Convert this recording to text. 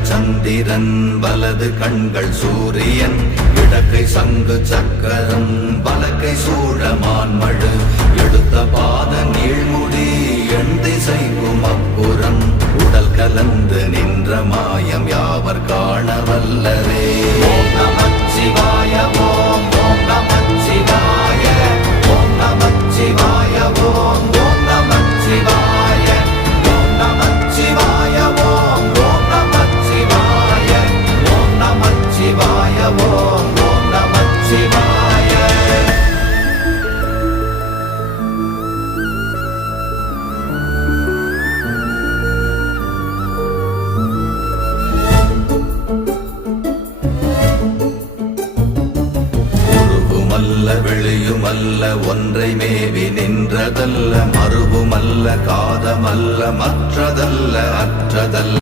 இடங்கள் சந்திரன் வலது கண்கள் சூரியன் இடக்கை சங்கு சக்கரம் வலக்கை சூழமான்மழு எடுத்த பாத நீழ்முடி எண் திசைக்கும் அப்புறம் உடல் கலந்து நின்ற மாயம் யாவர் காண வல்லரே. ஓம் நமச்சிவாய ஓம் ஓம் நமச்சிவாய ஓம் நமச்சிவாய ஓம் ஓம் நமச்சிவாய ஓம் நமச்சிவாய ஓம் ஓம் நமச்சிவாய ஓம் நமச்சிவாய ஓம் ஓம் நமச்சிவாய. வெளியுமல்ல ஒன்றை மேவி நின்றதல்ல மறுவுமல்ல காதமல்ல மற்றதல்ல அற்றதல்ல